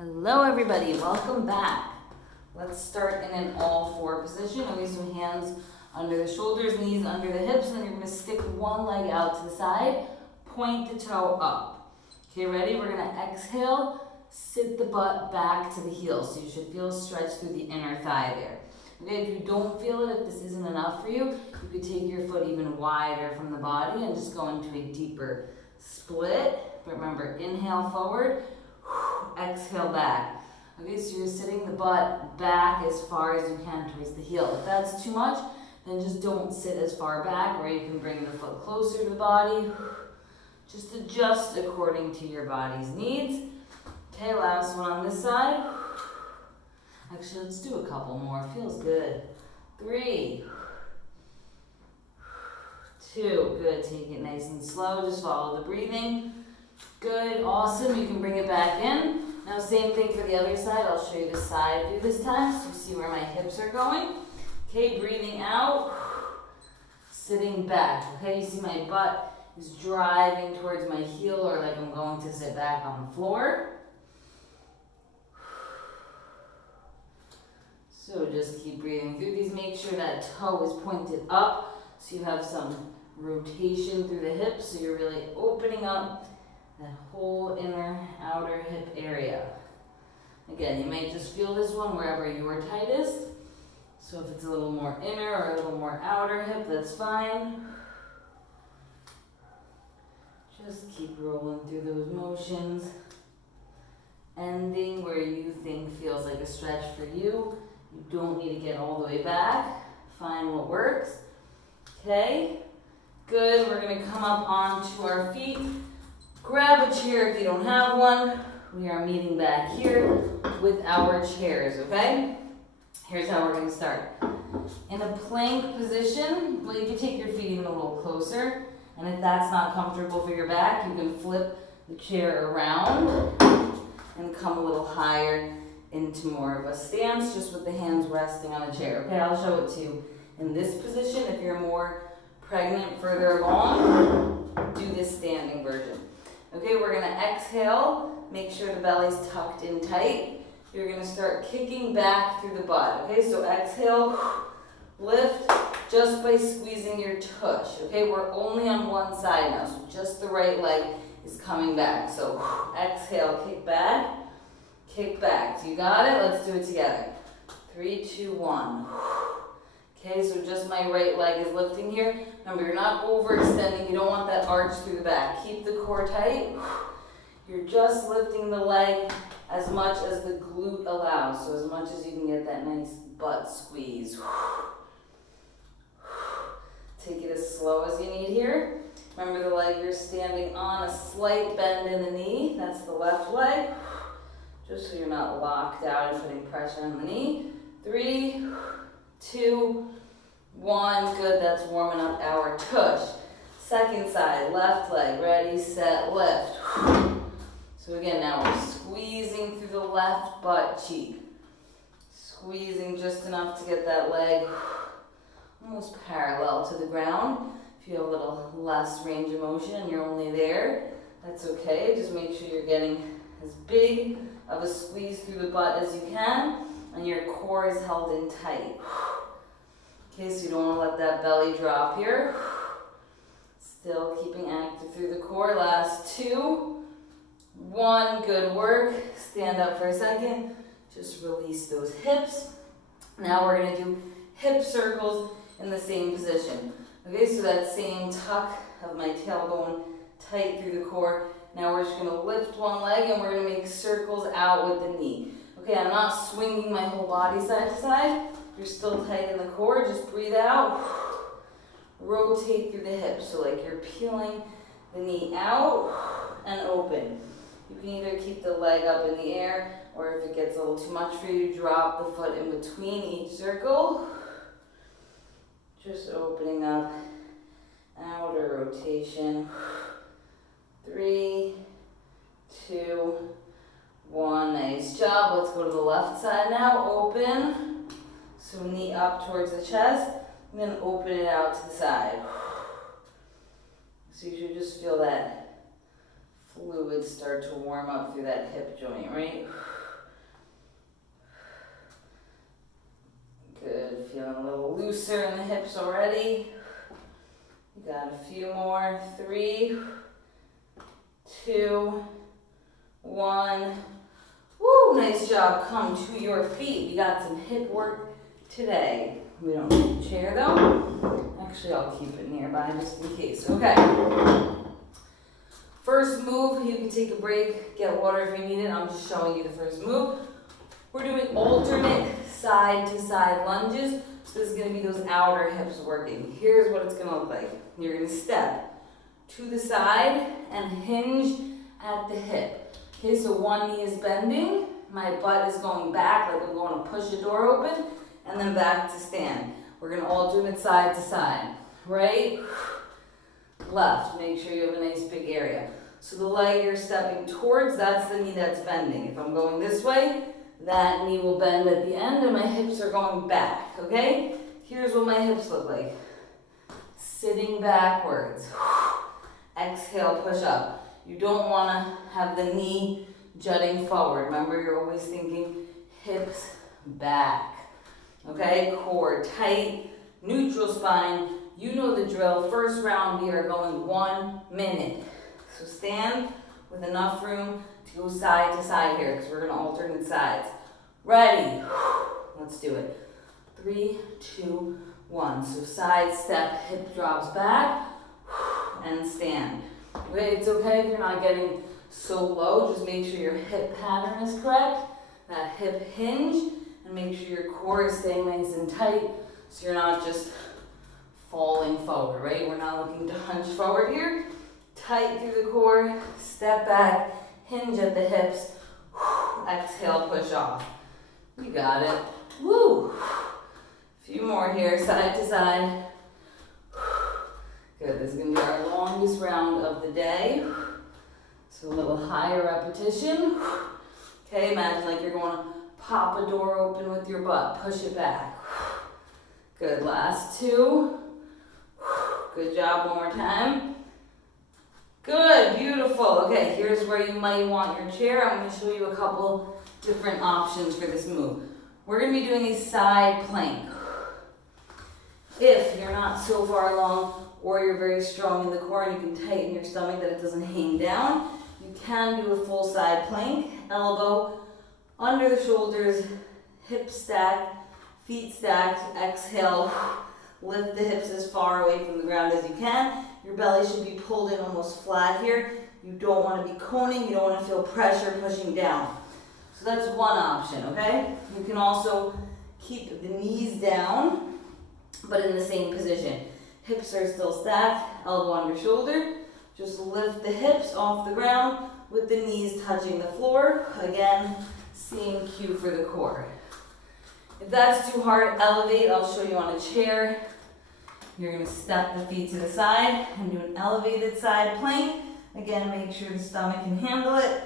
Hello everybody, welcome back. Let's start in an all four position. Okay, so hands under the shoulders, knees under the hips, and then you're gonna stick one leg out to the side, point the toe up. Okay, ready? We're gonna exhale, sit the butt back to the heel. So you should feel a stretch through the inner thigh there. Okay, if you don't feel it, if this isn't enough for you, you could take your foot even wider from the body and just go into a deeper split. But remember, inhale forward, exhale back. Okay, so you're sitting the butt back as far as you can towards the heel. If that's too much, then just don't sit as far back, or you can bring the foot closer to the body. Just adjust according to your body's needs. Okay, last one on this side. Actually, let's do a couple more. Feels good. 3, 2, good. Take it nice and slow. Just follow the breathing. Good, awesome. You can bring it back in. Now, same thing for the other side. I'll show you the side view this time so you see where my hips are going. Okay, breathing out, sitting back. Okay, you see my butt is driving towards my heel, or like I'm going to sit back on the floor. So just keep breathing through these. Make sure that toe is pointed up so you have some rotation through the hips, so you're really opening up that whole inner outer hip area. Again, you might just feel this one wherever you are tightest. So if it's a little more inner or a little more outer hip, that's fine. Just keep rolling through those motions. Ending where you think feels like a stretch for you. You don't need to get all the way back. Find what works. Okay, good. We're gonna come up onto our feet. Grab a chair if you don't have one. We are meeting back here with our chairs, okay? Here's how we're gonna start. In a plank position, well, you can take your feet even a little closer, and if that's not comfortable for your back, you can flip the chair around and come a little higher into more of a stance, just with the hands resting on a chair. Okay, I'll show it to you in this position. If you're more pregnant further along, do this standing version. Okay, we're gonna exhale, make sure the belly's tucked in tight. You're gonna start kicking back through the butt. Okay, so exhale, lift just by squeezing your tush. Okay, we're only on one side now, so just the right leg is coming back. So exhale, kick back, kick back. You got it? Let's do it together. 3, 2, 1. Okay, so just my right leg is lifting here. Remember, you're not overextending. You don't want that arch through the back. Keep the core tight. You're just lifting the leg as much as the glute allows. So as much as you can get that nice butt squeeze. Take it as slow as you need here. Remember, the leg you're standing on, a slight bend in the knee. That's the left leg. Just so you're not locked out and putting pressure on the knee. 3, 2, 1. Good, that's warming up our tush. Second side, left leg, ready, set, lift. So again, now we're squeezing through the left butt cheek. Squeezing just enough to get that leg almost parallel to the ground. If you have a little less range of motion and you're only there, that's okay. Just make sure you're getting as big of a squeeze through the butt as you can, and your core is held in tight. Okay, so you don't want to let that belly drop here. Still keeping active through the core. Last 2, 1, good work. Stand up for a second. Just release those hips. Now we're going to do hip circles in the same position. Okay, so that same tuck of my tailbone tight through the core. Now we're just going to lift one leg and we're going to make circles out with the knee. Okay, I'm not swinging my whole body side to side. You're still tight in the core. Just breathe out. Rotate through the hips. So like you're peeling the knee out and open. You can either keep the leg up in the air, or if it gets a little too much for you, drop the foot in between each circle. Just opening up, outer rotation. 3, 2, 1. Nice job. Let's go to the left side now. Open. So knee up towards the chest, and then open it out to the side. So you should just feel that fluid start to warm up through that hip joint, right? looser in the hips already. You got a few more. 3, 2, 1. Woo, nice job. Come to your feet. We got some hip work today. We don't need a chair though. Actually, I'll keep it nearby just in case. Okay. First move, you can take a break, get water if you need it. I'm just showing you the first move. We're doing alternate side to side lunges. So this is going to be those outer hips working. Here's what it's going to look like. You're going to step to the side and hinge at the hip. Okay, so one knee is bending. My butt is going back like I'm going to push a door open. And then back to stand. We're going to alternate side to side. Right, left. Make sure you have a nice big area. So the leg you're stepping towards, that's the knee that's bending. If I'm going this way, that knee will bend at the end and my hips are going back, okay? Here's what my hips look like. Sitting backwards. Exhale, push up. You don't want to have the knee jutting forward. Remember, you're always thinking hips back. Okay, core tight, neutral spine. You know the drill. First round, we are going 1 minute. So stand with enough room to go side to side here because we're going to alternate sides. Ready? Let's do it. 3, 2, 1. So side step, hip drops back, and stand. It's okay if you're not getting so low. Just make sure your hip pattern is correct. That hip hinge. And make sure your core is staying nice and tight so you're not just falling forward, right? We're not looking to hunch forward here. Tight through the core, step back, hinge at the hips, exhale, push off. You got it. Woo! A few more here, side to side. Good, this is going to be our longest round of the day. So a little higher repetition. Okay, imagine like you're going to pop a door open with your butt. Push it back. Good. Last 2. Good job. One more time. Good. Beautiful. Okay, here's where you might want your chair. I'm going to show you a couple different options for this move. We're going to be doing a side plank. If you're not so far along or you're very strong in the core and you can tighten your stomach that it doesn't hang down, you can do a full side plank. Elbow under the shoulders, hips stacked, feet stacked. Exhale, lift the hips as far away from the ground as you can. Your belly should be pulled in almost flat here. You don't want to be coning, you don't want to feel pressure pushing down. So that's one option, okay? You can also keep the knees down, but in the same position. Hips are still stacked, elbow under shoulder. Just lift the hips off the ground with the knees touching the floor. Again, same cue for the core. If that's too hard, elevate. I'll show you on a chair. You're going to step the feet to the side and do an elevated side plank. Again, make sure the stomach can handle it.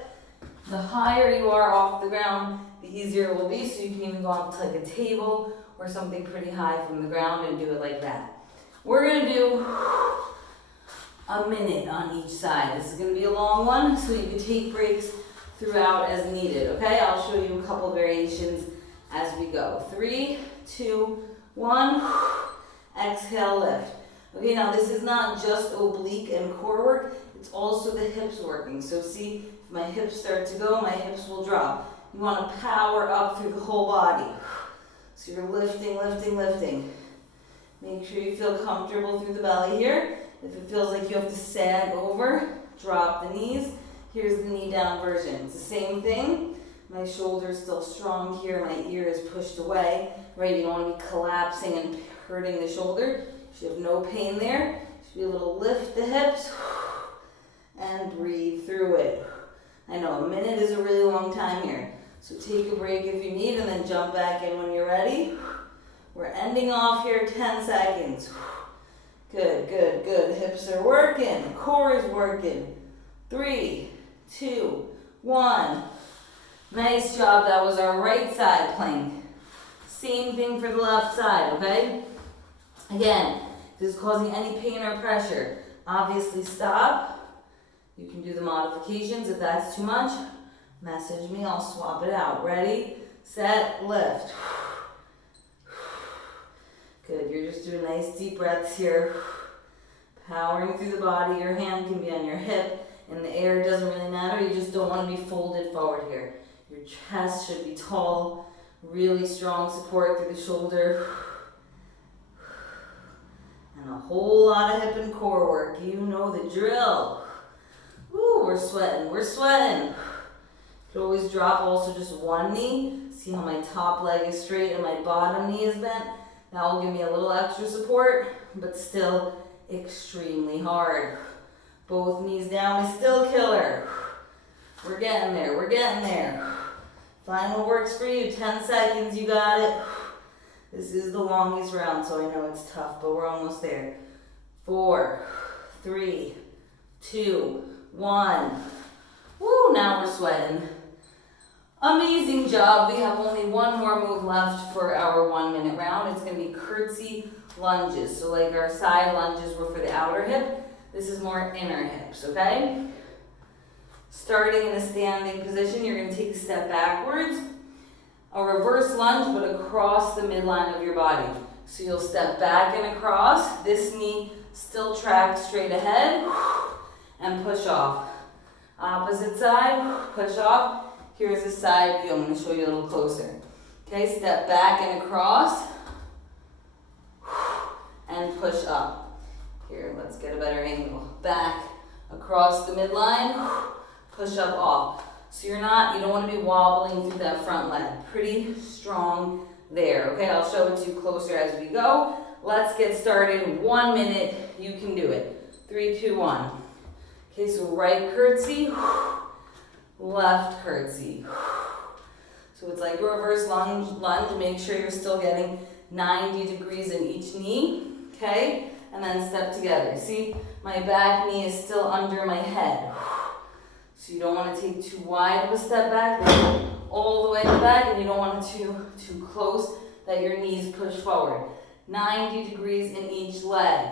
The higher you are off the ground, the easier it will be. So you can even go up to like a table or something pretty high from the ground and do it like that. We're going to do a minute on each side. This is going to be a long one, so you can take breaks throughout as needed, okay? I'll show you a couple variations as we go. 3, 2, 1. Exhale, lift. Okay, now this is not just oblique and core work, it's also the hips working. So see, if my hips start to go, my hips will drop. You want to power up through the whole body. So you're lifting, lifting, lifting. Make sure you feel comfortable through the belly here. If it feels like you have to sag over, drop the knees. Here's the knee down version. It's the same thing. My shoulder's still strong here. My ear is pushed away, right? You don't want to be collapsing and hurting the shoulder. You should have no pain there. You should be able to lift the hips and breathe through it. I know a minute is a really long time here. So take a break if you need and then jump back in when you're ready. We're ending off here 10 seconds. Good, good, good. Hips are working. Core is working. 3, 2, 1. Nice job. That was our right side plank. Same thing for the left side, okay? Again, if this is causing any pain or pressure, obviously stop. You can do the modifications. If that's too much, message me. I'll swap it out. Ready, set, lift. Good, you're just doing nice deep breaths here. Powering through the body. Your hand can be on your hip. In the air, it doesn't really matter. You just don't want to be folded forward here. Your chest should be tall. Really strong support through the shoulder. And a whole lot of hip and core work. You know the drill. Woo, we're sweating. We're sweating. You could always drop also just one knee. See how my top leg is straight and my bottom knee is bent? That will give me a little extra support, but still extremely hard. Both knees down is still killer. We're getting there, we're getting there. Find what works for you, 10 seconds, you got it. This is the longest round, so I know it's tough, but we're almost there. 4, 3, 2, 1. Woo, now we're sweating. Amazing job. We have only one more move left for our 1 minute round. It's going to be curtsy lunges. So like our side lunges were for the outer hip, this is more inner hips, okay? Starting in a standing position, you're going to take a step backwards. A reverse lunge, but across the midline of your body. So you'll step back and across. This knee still tracks straight ahead. And push off. Opposite side, push off. Here's the side view. I'm going to show you a little closer. Okay, step back and across. And push up. Here, let's get a better angle. Back, across the midline, push up off. So you don't want to be wobbling through that front leg. Pretty strong there. Okay, I'll show it to you closer as we go. Let's get started. 1 minute, you can do it. 3, 2, 1. Okay, so right curtsy, left curtsy. So it's like a reverse lunge. Make sure you're still getting 90 degrees in each knee. Okay, and then step together. See, my back knee is still under my head. So you don't want to take too wide of a step back, all the way in the back, and you don't want it too close that your knees push forward. 90 degrees in each leg.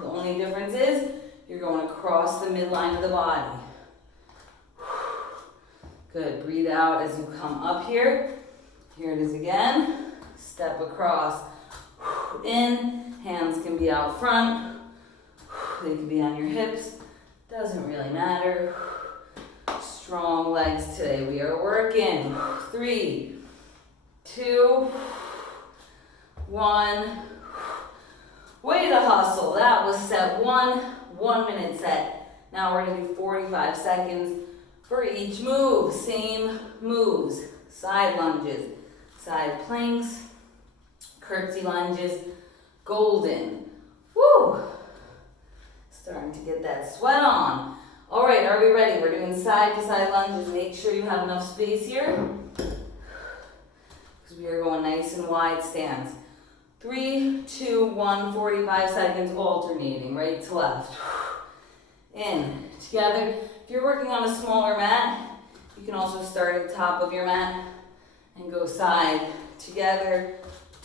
The only difference is you're going across the midline of the body. Good, breathe out as you come up here. Here it is again. Step across. In, hands can be out front. They can be on your hips. Doesn't really matter. Strong legs today. We are working. 3, 2, 1. Way to hustle. That was set 1. 1 minute set. Now we're going to do 45 seconds for each move. Same moves. Side lunges, side planks, curtsy lunges, golden. Woo! Starting to get that sweat on. All right, are we ready? We're doing side to side lunges. Make sure you have enough space here, because we are going nice and wide stance. 3, 2, 1, 45 seconds alternating, right to left. In, together. If you're working on a smaller mat, you can also start at the top of your mat and go side, together,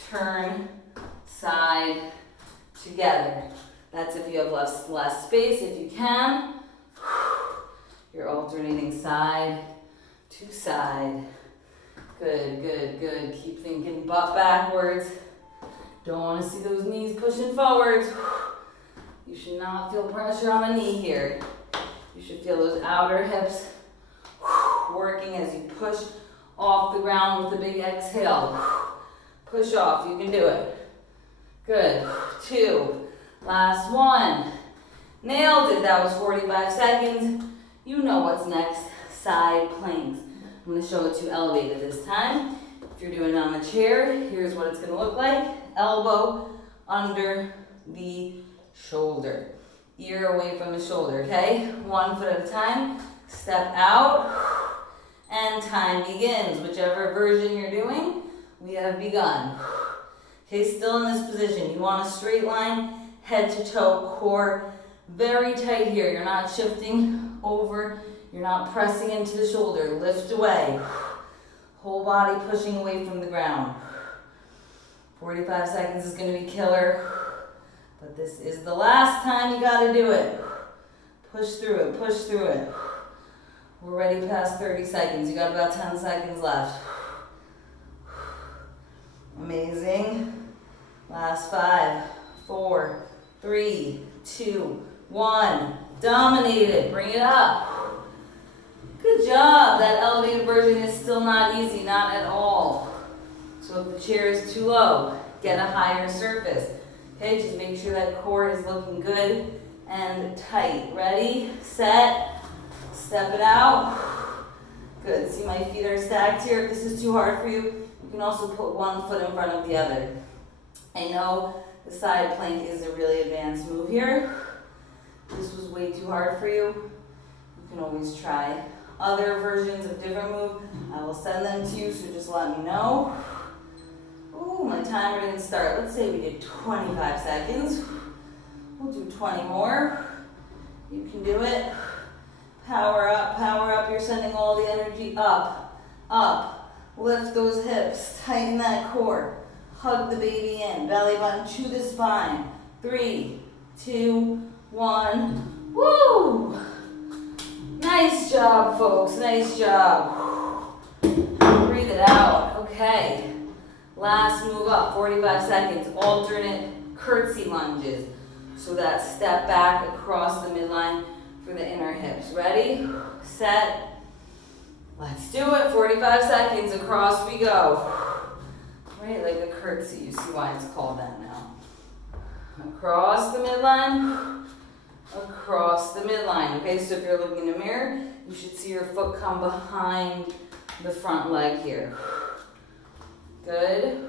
turn, side, together. That's if you have less space. If you can, you're alternating side to side. Good, good, good. Keep thinking butt backwards. Don't want to see those knees pushing forwards. You should not feel pressure on the knee here. You should feel those outer hips working as you push off the ground with a big exhale. Push off, you can do it. Good, 2, last 1. Nailed it, that was 45 seconds. You know what's next, side planks. I'm gonna show it to you elevated this time. If you're doing it on a chair, here's what it's gonna look like. Elbow under the shoulder. Ear away from the shoulder, okay? 1 foot at a time. Step out, and time begins. Whichever version you're doing, we have begun. Okay, still in this position. You want a straight line, head to toe, core very tight here. You're not shifting over. You're not pressing into the shoulder. Lift away. Whole body pushing away from the ground. 45 seconds is going to be killer. But this is the last time you got to do it. Push through it, push through it. We're already past 30 seconds. You got about 10 seconds left. Amazing. Last 5, 4, 3, 2, 1. Dominated. Bring it up. Good job. That elevated version is still not easy, not at all. So if the chair is too low, get a higher surface. Okay, just make sure that core is looking good and tight. Ready, set, step it out. Good. See, my feet are stacked here. If this is too hard for you, you can also put one foot in front of the other. I know the side plank is a really advanced move here. If this was way too hard for you, you can always try other versions of different moves. I will send them to you, so just let me know. Ooh, my timer didn't start. Let's say we did 25 seconds. We'll do 20 more. You can do it. Power up, power up. You're sending all the energy up, up. Lift those hips, tighten that core. Hug the baby in, belly button to the spine. 3, 2, 1. Woo! Nice job, folks, nice job. Breathe it out, okay. Last move up, 45 seconds, alternate curtsy lunges. So that step back across the midline for the inner hips. Ready, set, let's do it. 45 seconds, across we go. Right, like a curtsy, you see why it's called that now. Across the midline, across the midline. Okay, so if you're looking in the mirror, you should see your foot come behind the front leg here. Good.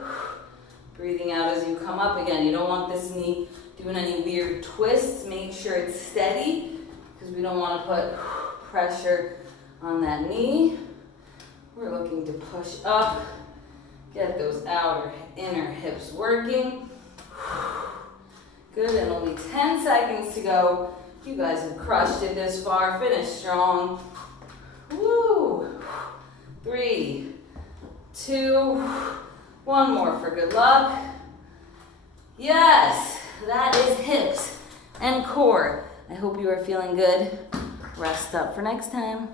Breathing out as you come up. Again, you don't want this knee doing any weird twists. Make sure it's steady because we don't want to put pressure on that knee. We're looking to push up. Get those outer, inner hips working. Good, and only 10 seconds to go. You guys have crushed it this far. Finish strong. Woo! 3, 2, 1 more for good luck. Yes, that is hips and core. I hope you are feeling good. Rest up for next time.